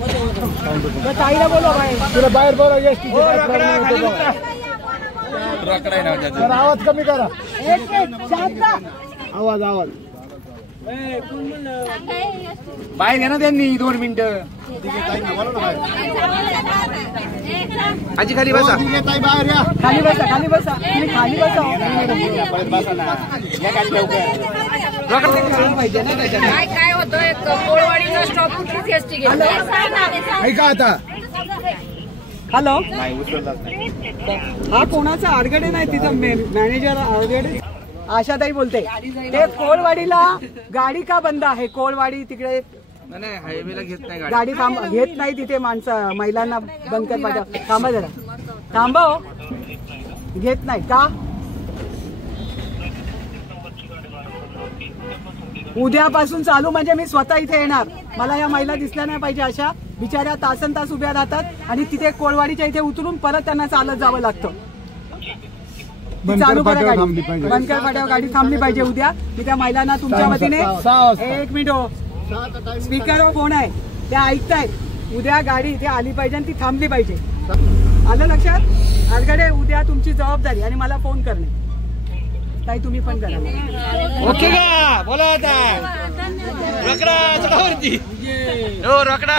ताईला बोलव बाहेर, तुला बाहेर बोलव. एसटी आवाज कमी करा. आवाज आवाज बाहेर घ्या ना त्यांनी 2 मिनिटं. आजी खाली बसा, बाहेर या. खाली बसा, खाली बसा, तुम्ही खाली बसा. काय होतं कोळवाडीचा स्टॉप कुठे एसटी गेला. ऐका आता. हॅलो, हा कोणाचा आडगडे नाही, तिथं मॅनेजर आडगडे. आशाताई बोलते. ते कोळवाडीला गाडी का बंद आहे? कोळवाडी तिकडे हायवेला घेत नाही गाडी घेत नाही तिथे. माणसं महिलांना बंद कर पाठव. थांबा जरा, थांबव. घेत नाही का? उद्यापासून चालू म्हणजे मी स्वतः इथे येणार. मला या महिला दिसल्या नाही पाहिजे. अशा बिचाऱ्या तासन तास उभ्या राहतात आणि तिथे कोळवाडीच्या इथे उतरून परत त्यांना चालत जावं लागतं. चालू करा गाडी. बनकर फाट्यावर गाडी थांबली पाहिजे उद्या. मी त्या महिलांना तुमच्या वतीने 1 मिनिट हो, स्पीकरवर फोन आहे, त्या ऐकतायत. उद्या गाडी इथे आली पाहिजे आणि ती थांबली पाहिजे. आलं लक्षात? आडगडे, उद्या तुमची जबाबदारी आणि मला फोन करणे. ताई तुम्ही पण करा. ओके का? बोला आता. रकडा चढावरती. हो रकडा.